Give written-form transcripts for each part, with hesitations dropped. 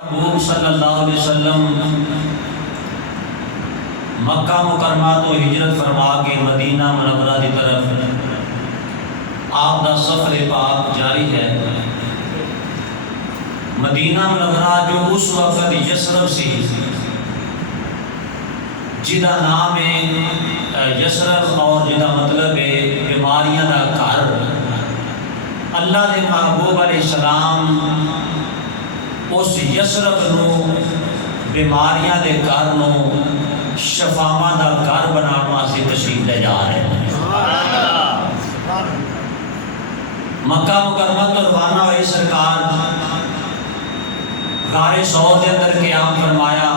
محبوب صلی اللہ علیہ وسلم مکہ مکرمہ تو ہجرت فرما کے مدینہ منورہ کی طرف آپ دا سفر پاک جاری ہے۔ مدینہ منورہ جو اس وقت یثرب سی جدا نام ہے یثرب اور جدا مطلب ہے بیماریاں دا گھر، اللہ دے محبوب علیہ السلام اس یثرب نو بیماریاں دے گھر نو شفاواں دا گھر بنانے واسطے تشریف لے جا رہے ہیں۔ مکہ مکرمہ تو روانہ ہوئی سرکار، غار ثور کے اندر قیام فرمایا۔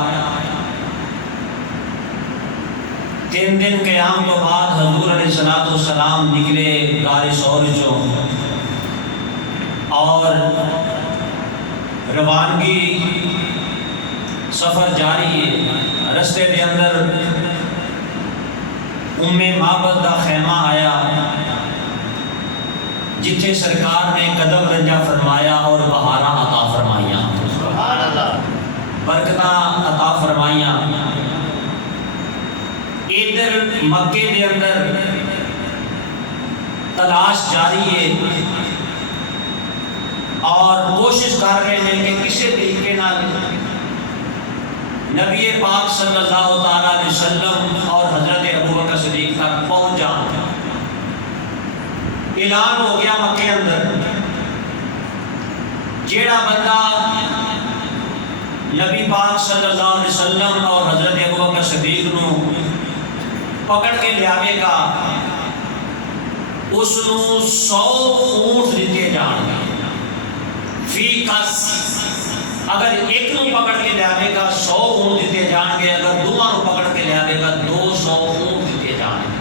3 دن قیام تو بعد حضور علیہ السلام نکلے غار ثور چوں اور روانگی سفر جاری ہے۔ رستے دے اندر معبد دا خیمہ آیا جتھے سرکار نے قدم رنجا فرمایا اور بہاراں عطا فرمائیاں، برکتاں عطا فرمائیاں۔ ادھر مکے دے اندر تلاش جاری ہے اور کوشش کر رہے ہیں کہ کسی طریقے نال نبی پاک صلی اللہ تعالیٰ علیہ وسلم اور حضرت ابوبکر صدیق تک پہنچ جائیں۔ اعلان ہو گیا مکے اندر، جیڑا بندہ نبی پاک صلی اللہ علیہ وسلم اور حضرت ابوبکر صدیق نو پکڑ کے لے آئے گا اس نو 100 اونٹ دیتے جان گے فی قص۔ اگر ایک نو پکڑ کے لے آئے گا 100 اونٹ دیتے جان گے، اگر دونوں نو پکڑ کے لے آئے گا 200 اونٹ دیتے جان گے۔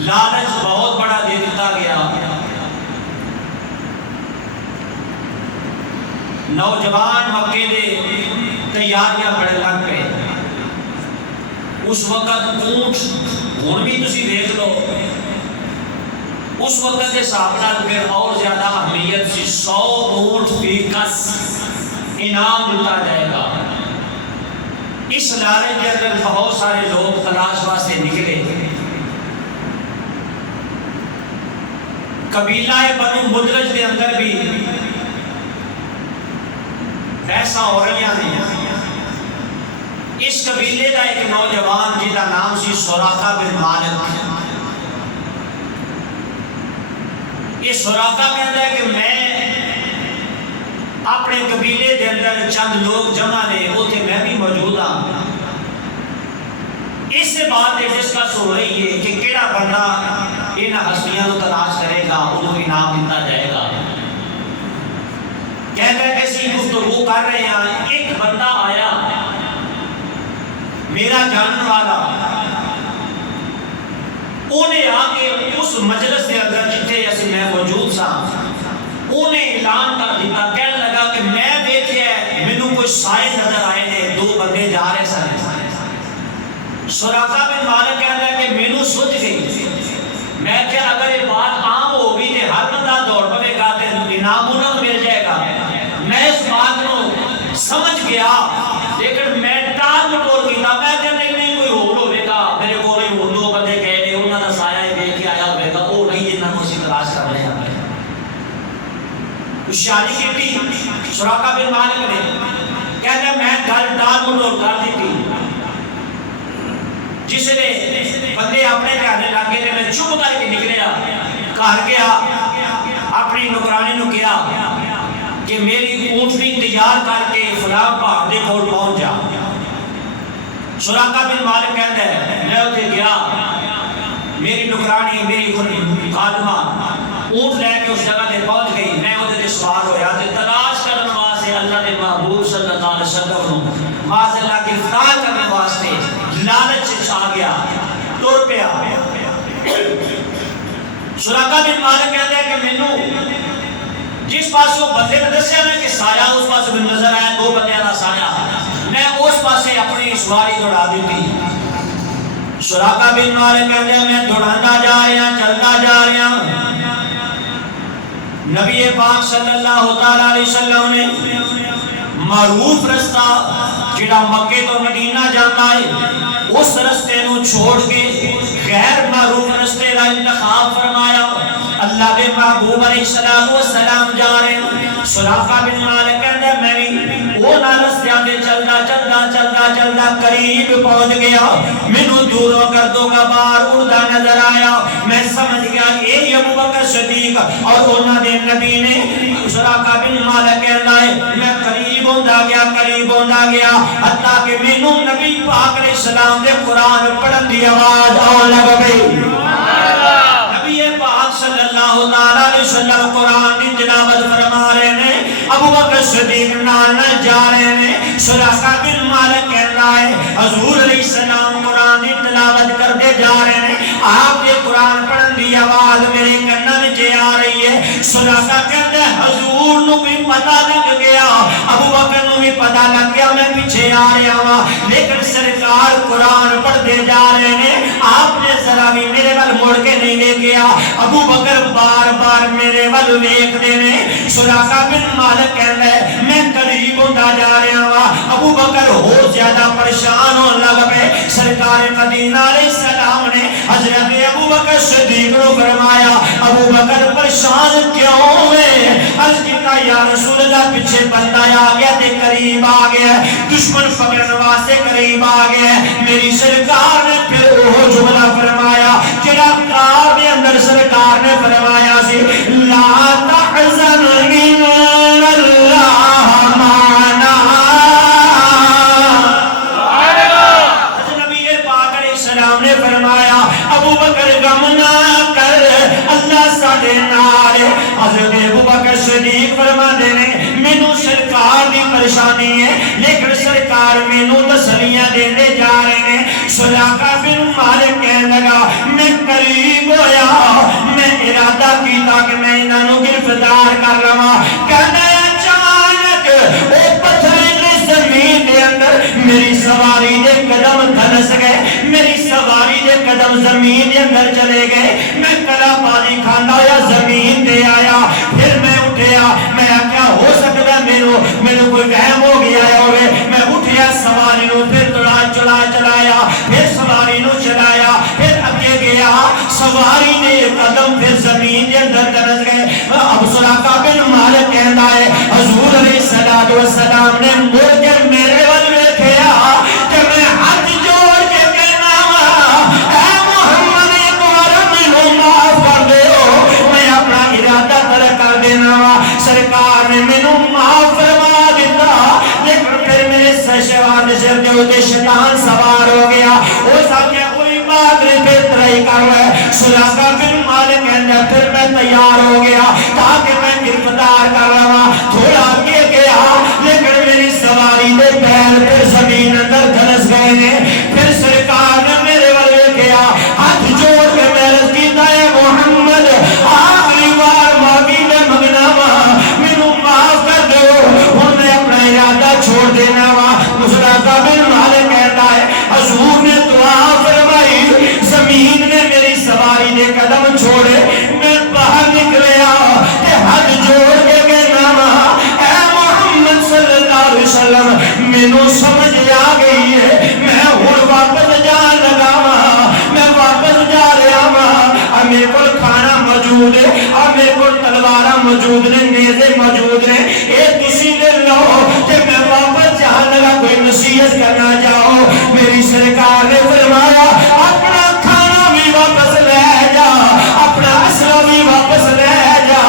لالچ بہت بڑا دے دیتا گیا۔ نوجوان مکے دے تیاریاں بڑے لگ پے۔ اس وقت اونٹ ہن بھی تسی دیکھ لو، اس وقت کے حساب نال پھر اور زیادہ اہمیت سی۔ 100 اونٹ فی قص انعام دیتا جائے گا۔ اس لارے کے اندر بہت سارے لوگ تلاش واسطے نکلے۔ قبیلہ بنو مدلج کے اندر بھی ایسا ہو رہی ہیں۔ اس قبیلے کا ایک نوجوان جہاں نام سی سراقہ بن مالک، یہ سراقہ کہتا ہے کہ میں اپنے قبیلے کے اندر چند لوگ جمع نے، اوتھے میں بھی موجود ہاں۔ اس سے بات ڈسکس ہو رہی ہے کہ کیڑا بندہ ان ہستیاں کو تلاش کرے گا انہوں انعام دیتا جائے گا۔ کہتا ہے کہ اسی گفتگو کر رہے ہیں، ایک بندہ آیا میرا جانن والا، انہیں آ کے اس مجلس کے اندر جتنے اسی میں موجود سا انہیں اعلان کر دیتا، کہنے لگا کہ میں دیکھے مینوں کوئی سائے نظر آئے نے، 2 بندے جا رہے سن۔ سراقہ بن مالک کہتا ہے کہ مینوں سوچ گئی، میں کہ اگر یہ بات عام ہوگی تو ہر بندہ دوڑ پے گا تو انعام انہوں کو مل جائے گا۔ میں اس بات کو سمجھ گیا لیکن میں ٹال مٹول کیتا، میں کہ نہیں کوئی ہور ہوے گا، میرے کو نہیں ہور 2 بندے گئے نے، انہاں دا سایہ دیکھ کے آیا ہوے گا، وہ نہیں جنہاں کو اسی تلاش کر رہے ہیں۔ ہوشیاری کیتی سراقہ بن مالک نے، کہتا میں گل ٹال مٹول کر دیتی۔ جس نے بندے اپنے دھیانے لگے نے، میں چپ کر کے نکلیا، گھر گیا، اپنی نوکرانی نو کیا کہ میری اونٹنی تیار کر کے فلاں پہاڑ دے کول پہنچ جا۔ سراقہ بن مالک کہتا ہے میں اتنے گیا، میری نوکرانی میری خادمہ اونٹ لے کے اس جگہ تے پہنچ گئی۔ میں ادھر سوار ہویا تے تلاش کرنے واسطے اللہ کے محبوب صلی اللہ علیہ وسلم نو معاذ اللہ گرفتار کرنے واسطے لالچ چھا گیا، تر پیا۔ سراقہ بن مالک کہتا ہے کہ مینوں جس پاسوں بندے نے دسیا میں کہ سایہ اس پاسوں میں نظر آیا، 2 بندیاں دا سایہ، میں اس پاسے اپنی سواری دوڑا دیتی۔ سراقہ بن مالک کہتا ہے میں دوڑانا جا رہا، چلنا جا رہا، نبی پاک صلی اللہ تعالیٰ علیہ وسلم نے معروف رستہ جڑا مکے تو مدینہ جانا ہے اس رستے نو چھوڑ کے غیر معروف رستے کا انتخاب فرمایا۔ اللہ دے محبوب علیہ السلام جا رہے ہیں، سراقہ بن مالک کہتا ہے میں بھی وہ نہ رستیاں دے چلدا قریب پہنچ گیا، مینوں دوروں گردوں کا بار اڑدا نظر آیا، میں سمجھ گیا اے ابو بکر صدیق اور انہاں دے نبی نے۔ سراقہ بن مالک کہتا ہے میں قریب ہوندا گیا حتیٰ کہ مینوں نبی پاک علیہ السلام دے قرآن پڑھن دی آواز آن لگ پئی۔ نبی پاک صلی اللہ علیہ وسلم قرآن کی تلاوت فرما رہے ہیں، ابو بکر صدیق نال جا رہے ہیں۔ سراقہ بن مالک کہتا ہے حضور علیہ السلام قرآن کی تلاوت کرتے جا رہے ہیں، آپ کے قرآن پڑھن دی آواز میرے کانوں وچ آ رہی ہے۔ سراقہ کہتا ہے حضور نو بھی پتہ لگ گیا، ابو بکر نو بھی پتہ لگ گیا میں پیچھے آ رہا ہوں، لیکن سرکار قرآن پڑھتے جا رہے ہیں، آپ نے ذرا بھی میرے ول مڑ کے نہیں ویکھیا۔ ابو بکر بار بار میرے ول ویکھدے نے۔ سراقہ بن مالک کہندا ہے میں قریب ہوندا جا رہا ہوں، ابو بکر ہو زیادہ پریشان ہون لگ پے۔ سرکار مدینہ علیہ السلام نے حضرت ابو بکر صدیق کو فرمایا ابو بکر پریشان کیوں ہوئے؟ عرض کیتا یا رسول اللہ پیچھے بندہ آ گیا تے قریب آ گیا، دشمن پکڑن واسطے قریب آ گیا۔ میری سرکار نے پھر وہ جملہ فرمایا جڑا کار دے اندر سرکار نے فرمایا سی لا تحزن ان اللہ معنا۔ نبی پاک علیہ السلام نے فرمایا ابو بکر غم نہ کر اللہ ساڈے نال۔ حضرت ابو بکر صدیق فرماندے نے مینوں سرکار دی پریشانی ہے لیکن سرکار مینوں تسلیاں دیندے جا رہے ہیں۔ سراقہ بن مالک کہنے لگا میں قریب ہویا، میں ارادہ کیتا کہ میں انہاں نوں گرفتار کر لواں، کہنا اچانک او پتھریلے زمین دے اندر میری سواری دے قدم دھنس گئے، میری سواری دے قدم زمین دے اندر چلے گئے، میں کلا پانی کھانا ہویا زمین دے آیا، پھر میں اٹھیا، میں کیا ہو سکتا ہے میرے کوئی وہم ہو گیا ہوئے، میں اٹھیا سواری نو پھر چلایا، پھر سواری نو چلایا، پھر اگے گیا، سواری نے قدم پھر زمین دے اندر دھنس گئے۔ اب سراقہ بن مالک کہندا ہے حضور علیہ السلام نے مڑ کے میرے ول ویکھیا کہ میں ہاتھ جوڑ کے کہنا اے محمد ایک بار مینوں معاف کر دیو، میں اپنا ارادہ ترک کر دینا۔ سرکار نے مینوں معاف فرما دیتا لیکن پھر میرے سشوار سر کے اوتے شیطان سوار ہو گیا، وہ سب کے کوئی بات نہیں پھر ترائی کر رہے۔ سراقہ بن مالک کہندا پھر میں تیار ہو گیا تاکہ میں گرفتار کر رہا، تھوڑا آگے گیا لیکن میری سواری دے پیر پھر زمین اندر دھنس گئے ہیں۔ پھر سرکار نے میرے والے کیا ہاتھ جوڑ کے محرز کیتا ہے محمد آخری بار معافی میں مگنا وا، مینوں معاف کر دو، ہن میں اپنا ارادہ چھوڑ دینا وا۔ سراقہ بن مالک کہتا ہے حضور نے دعا فرمائی، زمین نے میری سواری دے قدم چھوڑے، میں باہر نکلیا تے ہاتھ جوڑ کے کہنا وا اے محمد صلی اللہ علیہ وسلم مینوں سمجھ آ گئی ہے، میں ہن واپس جان لگا وا، میں واپس جا رہا وا، میرے کول کھانا موجود ہے اور میرے کول تلواراں موجود نے، نیزے موجود ہیں، اے تسی لے لو تے میں واپس جان لگا۔ کوئی نصیحت کرنا چاہو؟ میری سرکار نے فرمایا اپنا کھانا بھی واپس لے جا، اپنا اسلحہ بھی واپس لے جا،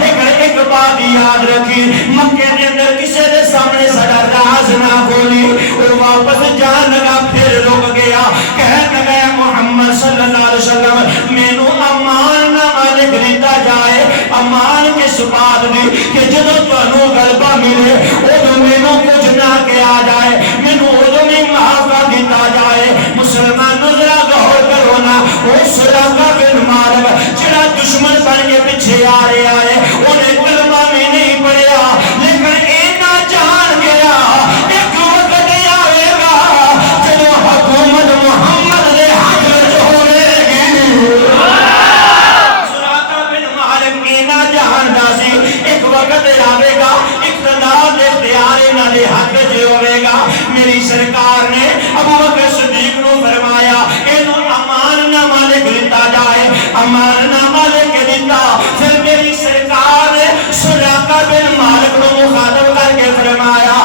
لیکن ایک بات یاد رکھی مکے کے اندر کسی دے سامنے سارا راز نہ کھولی۔ اور واپس جان لگا پھر رک گیا، کہنے لگا محمد صلی اللہ علیہ وسلم مینوں امان نہ مالک دیتا جائے، امان کے سپاد دی کہ جدو تانوں غلبہ ملے ادو مینوں کچھ نہ کیا جائے، مینوں ادو میں معاف کر دیتا جائے۔ مسلمان ذرا غور کرو نا، وہ سراقہ بن مالک جڑا دشمن بن کے پیچھے آ رہا ہے، انہیں کلمہ بھی نہیں پڑھیا لیکن اینا جان گیا ایک وقت آئے گا جب حکومت محمد دے حق وچ ہوے گی۔ سراقہ بن مالک اینا جاندا سی انہاں دے حق جو ہوے گا میری سرکار نے ابو بکر صدیق نو فرمایا اینو امان نامہ لکھ دتا جائے امان نامہ لکھ دتا پھر میری سرکار نے سراقہ بن مالک نو مخاطب کر کے فرمایا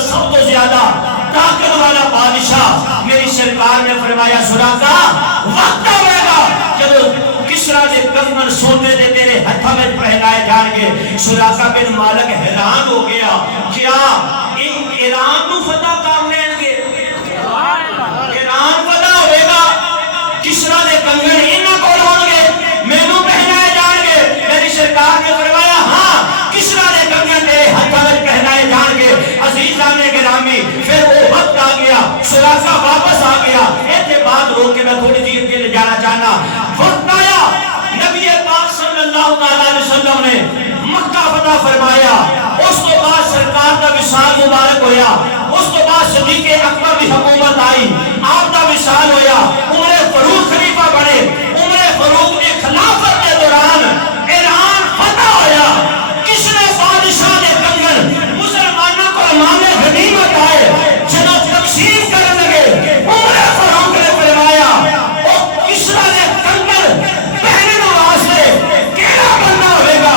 سب تو زیادہ طاقت والا بادشاہ میری سرکار نے فرمایا سراقہ وقت ہوئے گا جب کسرا دے کنگن سونے دے تیرے ہتھا میں پہنائے جان گے سراقہ بن مالک حیران ہو گیا کیا ایران نو فتح کر لیں گے ایران فتح ہوئے گا کسرا دے کنگن انہاں کول ہون گے مینوں پہنائے جان گے میری سرکار نے فرمایا ہاں کسرا دے کنگن تیرے ہتھا میں پہنائے جان گے عزیزان گرامی پھر وہ وقت آ گیا سراقہ واپس آ گیا ایتے بات روک کے میں تھوڑی دیر کے لے جانا چاہنا وقت آیا نبی پاک صلی اللہ علیہ وسلم نے مکہ فتح فرمایا اس تو بعد سرکار کا وصال مبارک ہویا اس تو بعد صدیق اکبر کی حکومت آئی آپ کا وصال ہویا عمر فاروق خلیفہ بنے عمر فاروق کے خلافت کے دوران ایران فتح ہویا کس نے بادشاہ نے کنگن مسلمانوں کو امام غنیمت آئے جناب تقسیم کرنے لگے عمر فاروق نے فرمایا او کسرا نے کنگن پہننے واسطے کیڑا بندہ ہوئے گا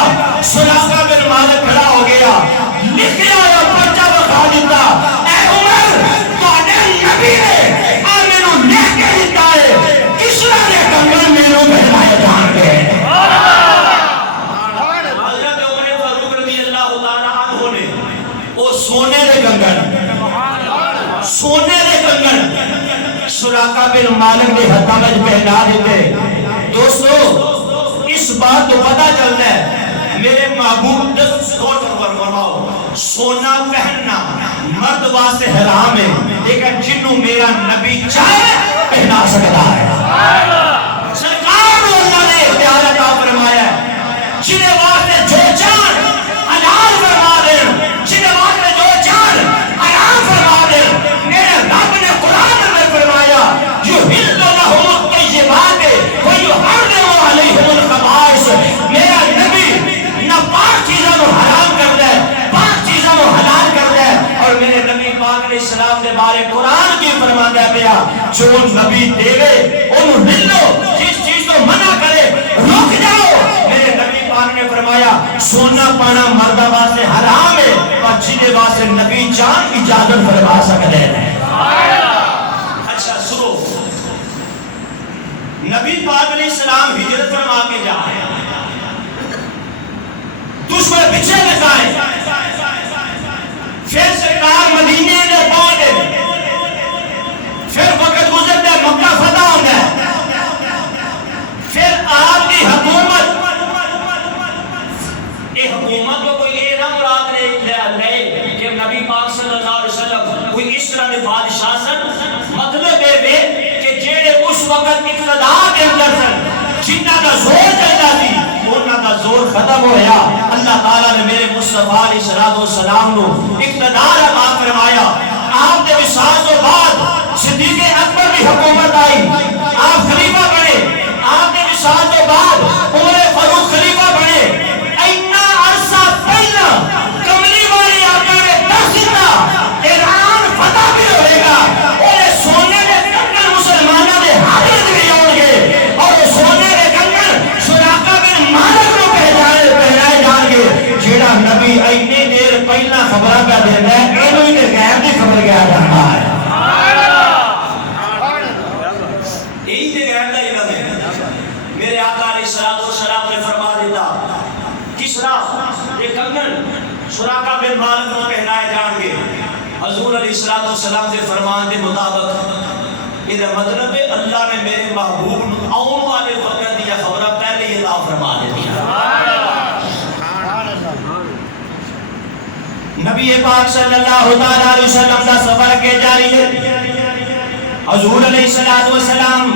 سراقہ بن مالک کھڑا ہو گیا لکھیا ہوا پرچہ بکھا دیتا اے عمر تواڈے نبی نے مینوں لکھ کے دیتا ہے کسرا نے کنگن مینوں پہنائے جان گے حضرت عمر فاروق رضی اللہ تعالی عنہ نے وہ سونے دے کنگن سونے دے کنگن سراقہ بن مالک کے ہتھاں وچ پہنا دیتے دوستو اس بات تو پتہ چلتا ہے میرے محبوب غور فرماؤ سونا پہننا مرد واسطے حرام ہے لیکن جنوں میرا نبی چاہے پہنا سکتا ہے سرکار کو اللہ نے اختیار عطا فرمایا ہے جنہیں واسطے جو چاہے حلال فرما دے جنہیں واسطے جو چاہے حرام فرما دے میرے رب نے قرآن میں فرمایا یحل لهم الطیبات ویحرم علیہم الخبائث میرا نبی نہ پاک چیزوں کو حرام کرتا ہے پاک چیزوں کو حلال کرتا ہے اور میرے نبی پاک علیہ السلام کے بارے قرآن کی فرماتا پیا جو نبی دے گئے انہوں مل لو جس چیز کو منع کرے رک جاؤ میرے نبی پاک نے فرمایا سونا پانا مردہ واسطے حرام ہے اور جنہیں واسطے نبی چاند اجازت فرما سکتے ہیں اچھا سنو نبی پاک علیہ السلام ہجرت فرما کے جا رہے ہیں دشمن پیچھے لگائے پھر سرکار مدینے میں پہنچے پھر وقت گزرتا ہے مکہ فتح ہوتا ہے پھر آپ کی حکومت یہ حکومت کو کوئی یہ نہ مراد لے کہ نبی پاک صلی اللہ علیہ وسلم کوئی اس طرح کے بادشاہ سن مطلب یہ کہ جیڑے اس وقت اقتدار کے اندر سن جنہ کا زور چلتا تھی انہاں کا زور ختم ہویا اللہ تعالیٰ نے میرے مصطفیٰ علیہ السلام نو اقتدار عطا فرمایا آپ کے وصال کے بعد صدیق اکبر کی حکومت آئی آپ خلیفہ بنے آپ کے وصال کے بعد عمر فاروق خلیفہ بنے اتنا عرصہ پہلا کملی والی آقا نے دس دیتا ایران فتح بھی ہوئے گا اور سونے کے کنگن مسلمانوں کے حالت بھی آؤ گے اور سونے کے کنگن سراقہ بن مالک کو پہنائے جان گے جیڑا نبی اتنی دیر پہلا خبر پہ دینا ہے انہوں نے غیر دی خبر کیا جاتا ہے یہی تے غیر دا علم ہے میرے آقا علیہ السلام نے فرما دیتا کسرا یہ کنگن سراقہ بن مالک کو پہنائے جان گے حضور علیہ السلام کے فرمان کے مطابق یہ مطلب ہے اللہ نے میرے محبوب آن والے وقت دیا خبرہ پہلے ہی عطا فرما دیتی نبی پاک صلی اللہ علیہ وسلم کا سفر کے جاری ہے حضور علیہ السلام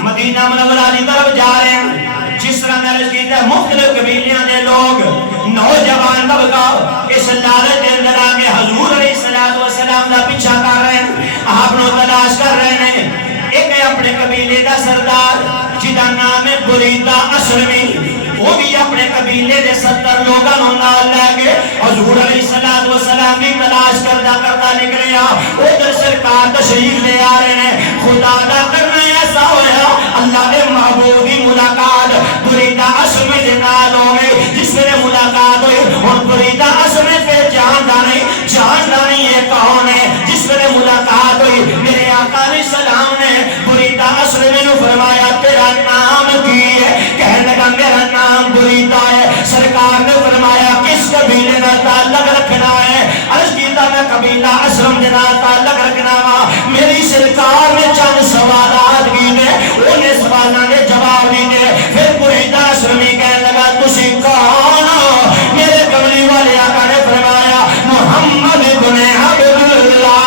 مدینہ منورہ کی طرف جا رہے ہیں جس طرح میں عرض کیتا ہے مختلف قبیلیاں دے لوگ نوجوان طبقہ اس لالچ کے اندر آگے حضور علیہ السلام کا پیچھا کر رہے ہیں آپ نو تلاش کر رہے ہیں ایک ہے اپنے قبیلے کا سردار جدا نام ہے بریدہ اسلمی وہ بھی اپنے قبیلے دے 70 لوگاں نوں نال لے کے حضور علیہ السلام کی تلاش کرتا نکلیا ادھر سرکار تشریف لے آ رہے ہیں خدا دا کرنا ایسا ہویا اللہ دے محبوب کی ملاقات بریدہ اسلمی دے نال ہو گئی جس میں ملاقات ہوئی اور بریدہ اسلمی پہ جانتا نہیں یہ کون ہے جس میں ملاقات ہوئی میرے آقا علیہ السلام نے بریدہ اسلمی نے فرمایا تیرا نام کی ہے کہنے لگا میرا نام بریدہ ہے سرکار نے فرمایا کس قبیلے کا تعلق رکھنا ہے عرض کیتا میں قبیلہ اسلم کے تعلق رکھنا وا میری سرکار نے چند سوالات کیتے انہیں سوالوں نے جواب دیتے پھر بریدہ اسلمی کہنے لگا تسی کون ہو میرے قبلی والے آقا نے فرمایا محمد بن عبداللہ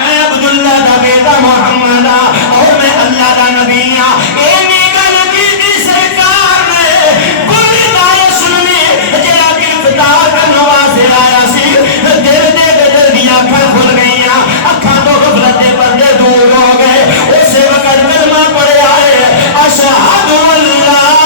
میں عبداللہ دا بیٹا محمد اور میں اللہ دا نبی ہاں اینی گل کی سرکار نے بریدہ اسلمی جڑا گرفتار کرنے واسطے آیا سی دل دے بدل دی اکھاں کھل گئیاں اکھاں تو غفلت دے پردے دور ہو گئے اسی وقت کلمہ پڑھیا ہے اشہد اللہ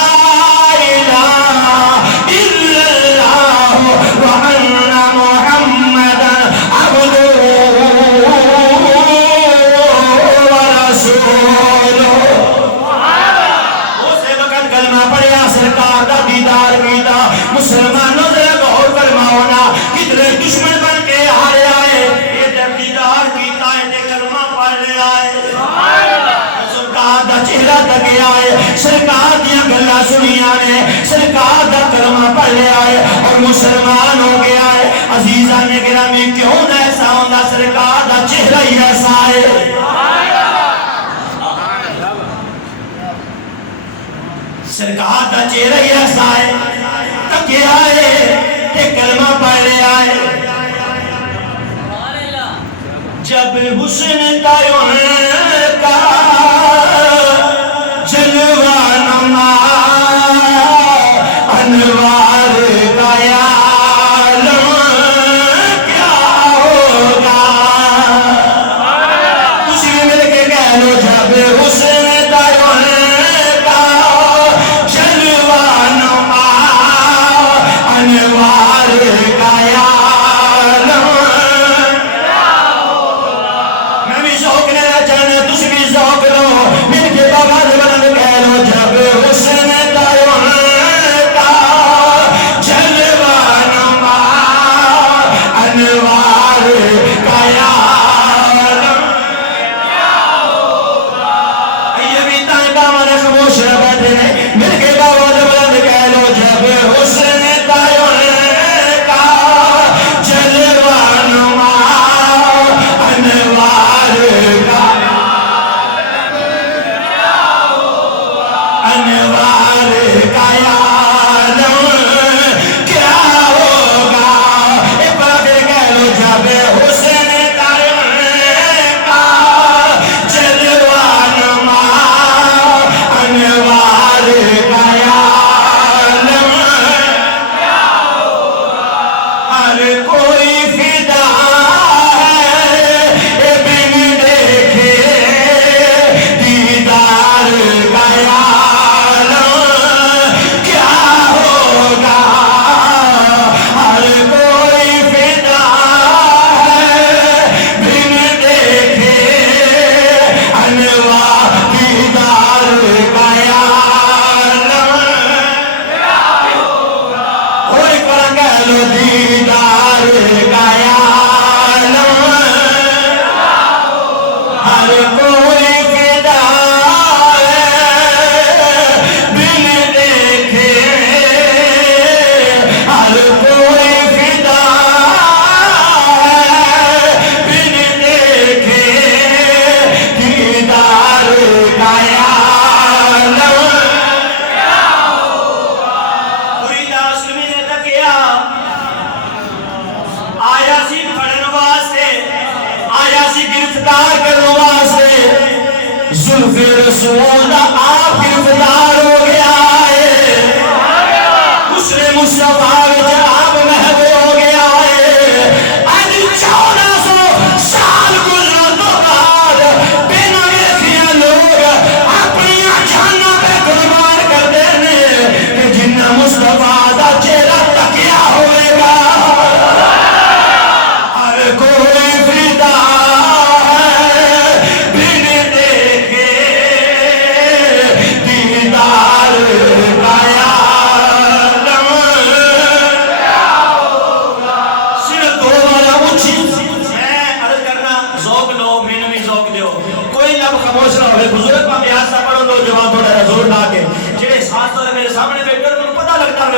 سرکار دا دیدار کیتا مسلمانوں سے غور فرما ہونا کتنے دشمن بن کے ہارے آئے یہ جب دیدار کیتا ہے تے کلمہ پڑھ لے آئے سرکار دا چہرہ تک آئے سرکار دیا گلہ سنیا نے سرکار دا کلمہ پڑھ لے آئے اور مسلمان ہو گیا ہے عزیزہ نے گرامی کیوں نہ ایسا ہونا سرکار دا چہرہ ہی ایسا ہے سرکار دا چہرہ ہی ایسا ہے تکے آئے تے کلمہ پڑھ لے آئے جب حسن تعین کا جلوہ نما انوار کا عالم کیا ہوگا کسی بھی مل کے کہہ لو جب حسن رسول آپ گرفتار ہو گیا ہے، حسن مصطفیٰ وچ آپ محبوب ہو گیا ہے۔ اج 1400 سال گزرن تو بعد بنا ویکھیا لوگ اپنی جاناں پہ قربان کردے نے کہ جنہ مصطفیٰ دا چہرہ تکیا ہوئے گا ہر کوئی فدا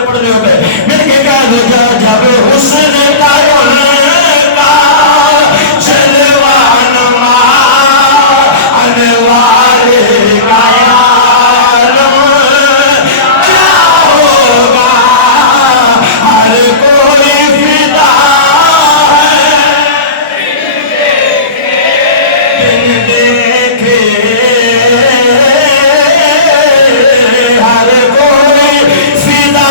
پڑھنے ہوتے مل کے کہہ دو جب حسن کا جلوہ نما انوار کا عالم کیا ہوگا ہر کوئی فدا بن دیکھے ہر کوئی فدا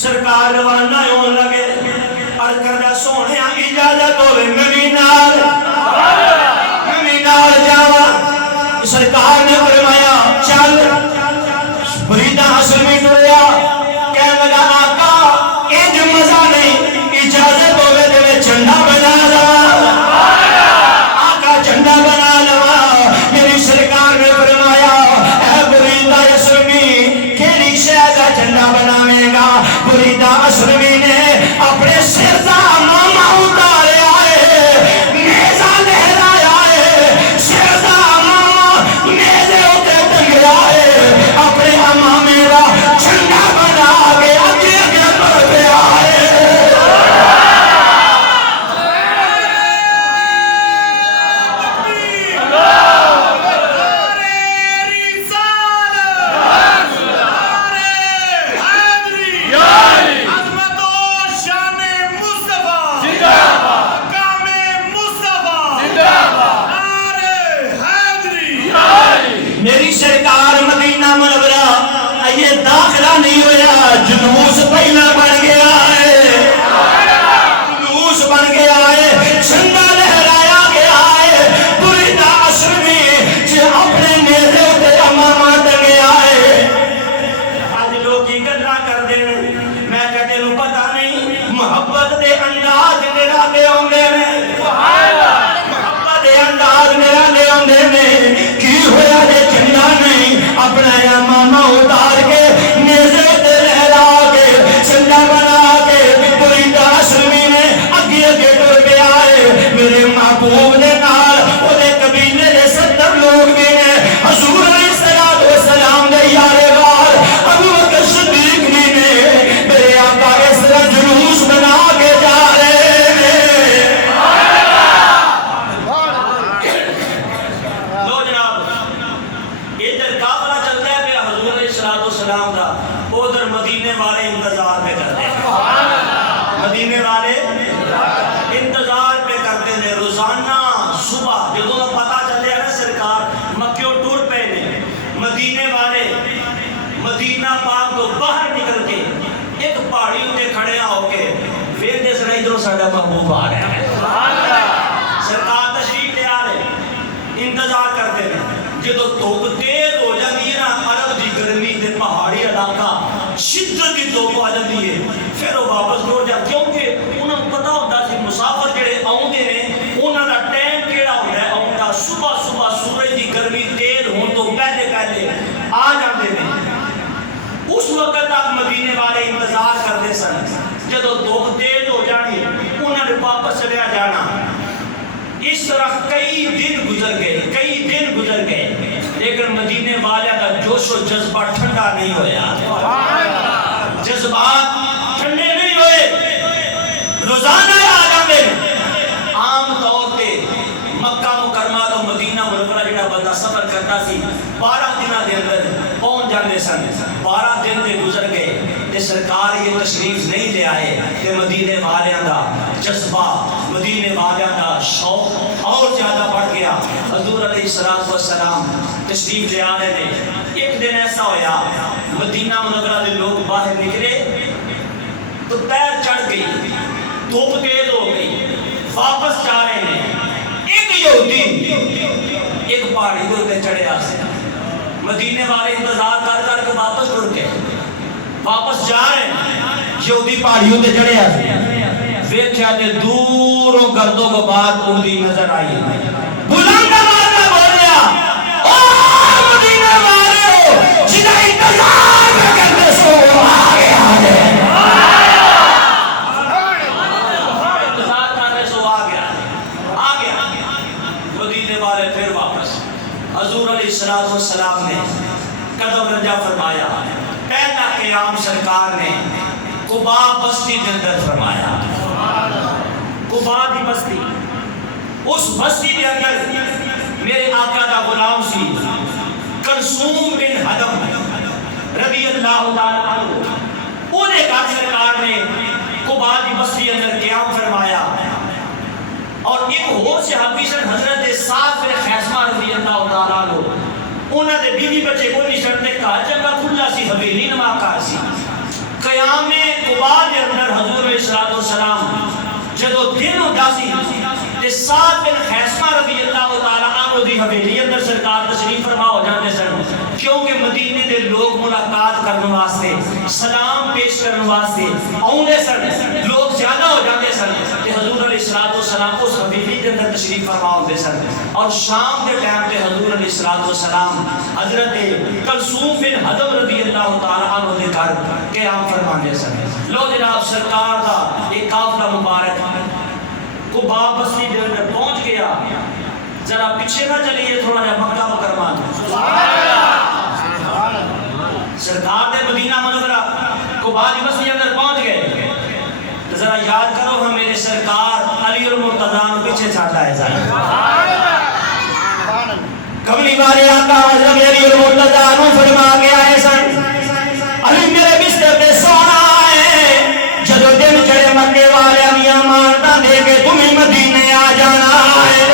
سرکار روانہ ہون لگے عرض کردہ سونے اجازت ہوئے میں نال جاوا سرکار نے فرمایا چل مریدہ حسن ٹریا کہنے لگا آقا انج مزہ نہیں اجازت ہوئے تے میں جھنڈا بنا لوا آقا جھنڈا بنا لوا میری سرکار نے فرمایا اے مریدہ حسن کیڑی شے دا جھنڈا بناوے گا مریدہ حسن نے اپنے سر دا ماما اتاریا ہے نیزہ لہرایا ہے سر دا ماما نیزے ہوتے ٹنگیا ہے اپنے امامے دا جھنڈا بنا کے اگے اگے بڑھ گیا ہے میری سرکار مدینہ منورہ یہ داخلہ نہیں ہویا جلوس پہلا بن گیا ہے جلوس بن گیا ہے جھنڈا لہرایا گیا ہے مریدہ حسن جو اپنے نیزے تے امامہ ٹنگیا ہے آج لوگ کی گلاں کر دیں میں کہتے نوں پتہ نہیں محبت دے انداز میرا لے آوندے نے محبت دے انداز میرا لے آوندے نے کی ہویا دے جھنڈا نہیں اپنا یا ماما اتار کے نیزے تے لہرا کے جھنڈا ساڈا محبوب آ رہا ہے. سرکار تشریف لے آ رہے, انتظار کرتے ہیں. جدو دھوپ تیز ہو جاتی ہے نا, عرب دی گرمی دے پہاڑی علاقہ شدت کی دھوپ آ جاتی ہے, پھر وہ واپس لوٹ جاتے, کیونکہ انہوں کو پتا ہوتا سی مسافر جڑے آؤندے نے انہاں دا ٹائم کیڑا ہوندا ہے آؤن دا. صبح صبح سورج دی گرمی تیز ہون تو پہلے پہلے آ جاندے نے. اس وقت تک مدینے والے انتظار کرتے سن. جدو دھوپ تیز ہو جانی انہوں نے واپس چلیا جانا. اس طرح کئی دن گزر گئے, لیکن مدینے والے کا جوش و جذبہ ٹھنڈا نہیں ہویا. جذبات ٹھنڈے نہیں ہوئے, روزانہ آ جاندے. عام طور پہ مکہ مکرمہ تو مدینہ منورہ جڑا بندہ سفر کرتا سی 12 دنوں دے اندر پہنچ جاندے سن. 12 دن تے گزر گئے تے سرکار یہ تشریف نہیں لے آئے تے مدینے والیاں دا جذبہ, مدینے والیاں دا شوق اور زیادہ بڑھ گیا. حضور علیہ الصلوۃ والسلام تشریف لے آ رہے تھے. ایک دن ایسا ہویا مدینہ منورہ دے لوگ باہر نکلے تو پیر چڑھ گئی, دھوپ تیز ہو گئی, واپس جا رہے ہیں. ایک یہودی ایک پہاڑی دے اوپر چڑھیا سی. مدینے والے انتظار کر کر کے واپس ٹر گئے, واپس جا رہے ہیں. یہودی پہاڑیوں تے چڑھیا سی, ویکھیا تے دوروں گرد و غبار اڑدی نظر آئی. بلند آواز میں بولیا, او مدینے والے جنہاں انتظار میں کرتے سو آ گیا ہے. انتظار کرتے سو آ گیا. مدینے والے پھر واپس. حضور علیہ السلام نے قدم رنجا فرمایا. پہلا قیام سرکار نے قبا بستی کے اندر فرمایا. قبا دی بستی, اس بستی کے اندر میرے آقا دا غلام سی کلثوم بن حدم رضی اللہ تعالی عنہ. انہیں کہا سرکار نے قبا دی بستی اندر قیام فرمایا. اور ایک اور صحابی سن حضرت سعد بن خیثمہ رضی اللہ تعالی عنہ, انہاں دے بیوی بچے کوئی نہیں سن تے گھر جگہ کھلا سی, حویلی نما گھر سی. قیام قبا دے اندر حضور علیہ السلام جدو دن ہوندا سی تے سعد بن خیثمہ رضی اللہ تعالی عنہ دی حویلی اندر سرکار تشریف فرما ہو جاندے سن, کیونکہ مدینے دے لوگ ملاقات کرنے واسطے, سلام پیش کرنے واسطے آوندے سن. لوگ زیادہ ہو جاندے سن تے حضور علیہ السلام اس حویلی کے اندر تشریف فرما ہوندے سن. اور شام کے ٹائم پہ حضور علیہ السلام حضرت کلثوم بن حدم رضی اللہ تعالی عنہ دے گھر قیام فرماندے سن. لو جناب سرکار دا ایک قافلہ مبارک قبا بستی دے اندر پہنچ گیا. ذرا پیچھے نہ چلیے, تھوڑا جا مکہ مکرمہ. سرکار دے مدینہ منورہ قبا دی بستی اندر پہنچ گئے. ذرا یاد کرو ہم میرے سرکار علی المرتضیٰ پیچھے چھاٹا ہے ذرا. کبھی بارے آقا حضرت علی المرتضیٰ فرما گیا ہے سن, علی میرے بستر پہ سونا ہے, جدو دن چڑھے مکے والے میاں مانتا دے کے تمہیں مدینے آ جانا ہے.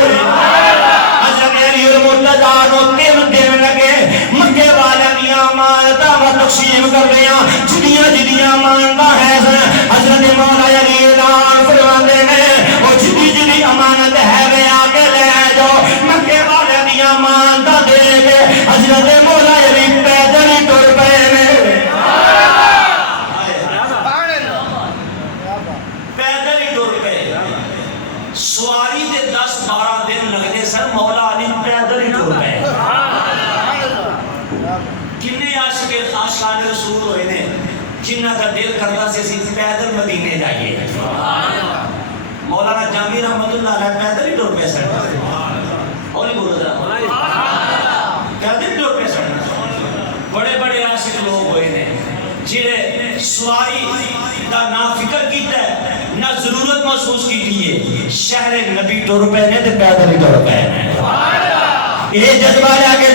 حضرت علی المرتضیٰ تین دن لگے مکے والے میاں مانتا وہ تقسیم کر دیا جدیاں مانتا ہے. حضرت مولا علی اعلان فرماندے نے, وہ جدی امانت ہے وہ آ کے لے جاؤ. مکے والے میاں مانتا دے کے حضرت مولا علی پیدل ہی ٹر پے نے. پیدل ہی ٹر پے, سواری دے 10-12 دن لگنے سر, مولا علی پیدل ہی ٹر پے. کنے عاشقان رسول ہوئے نے جنہ کا دل کرتا سے اسی پیدل مدینے جائیے. مولانا جامی رحمت اللہ علیہ پیدل ہی ٹر پے سر. اور نہیں بولو ذرا, پیدل ٹر پے سر. بڑے بڑے عاشق لوگ ہوئے نے جنہیں سواری دا نہ فکر کیتا ہے نہ ضرورت محسوس کی ہے. شہر نبی ٹر پے نے تے پیدل ہی ٹر پے نے. یہ جذبہ لے کے